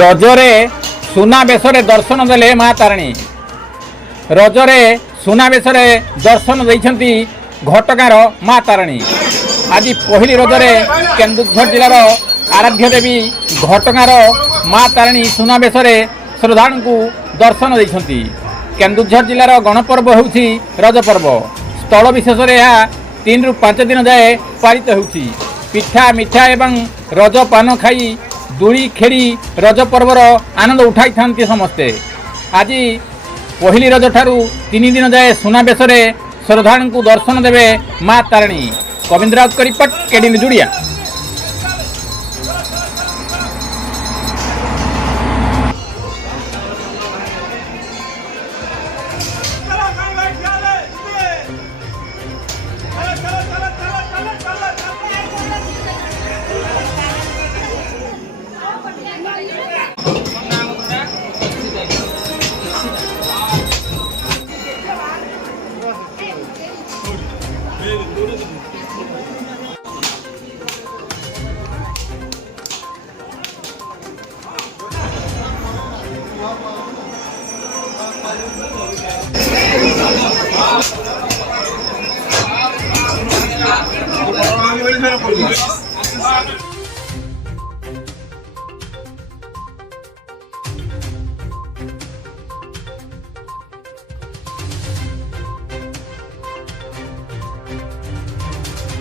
ରଜରେ ସୁନାବେଶରେ ଦର୍ଶନ ଦେଲେ ମା ତାରିଣୀ। ରଜରେ ସୁନାବେଶରେ ଦର୍ଶନ ଦେଇଛନ୍ତି ଘଟଗାଁର ମା ତାରିଣୀ। ଆଜି ପହିଲି ରଜରେ କେନ୍ଦୁଝର ଜିଲ୍ଲାର ଆରାଧ୍ୟ ଦେବୀ ଘଟଗାଁର ମା ତାରିଣୀ ସୁନାବେଶରେ ଶ୍ରଦ୍ଧାଳୁଙ୍କୁ ଦର୍ଶନ ଦେଇଛନ୍ତି। କେନ୍ଦୁଝର ଜିଲ୍ଲାର ଗଣପର୍ବ ହେଉଛି ରଜ ପର୍ବ। ସ୍ଥଳ ବିଶେଷରେ ଏହା 3 ରୁ 5 ଦିନ ଯାଏ ପାଳିତ ହେଉଛି। ପିଠା ମିଠା ଏବଂ ରଜ ପାନ ଖାଇ ଦୋଳି ଖେଳି ରଜ ପର୍ବର ଆନନ୍ଦ ଉଠାଇଥାନ୍ତି ସମସ୍ତେ। ଆଜି ପହିଲି ରଜ ଠାରୁ 3 ଦିନ ଯାଏ ସୁନାବେଶରେ ଶ୍ରଦ୍ଧାଳୁଙ୍କୁ ଦର୍ଶନ ଦେବେ Maa Tarini. Gobinda Raut report, KD news Odia. Gracias.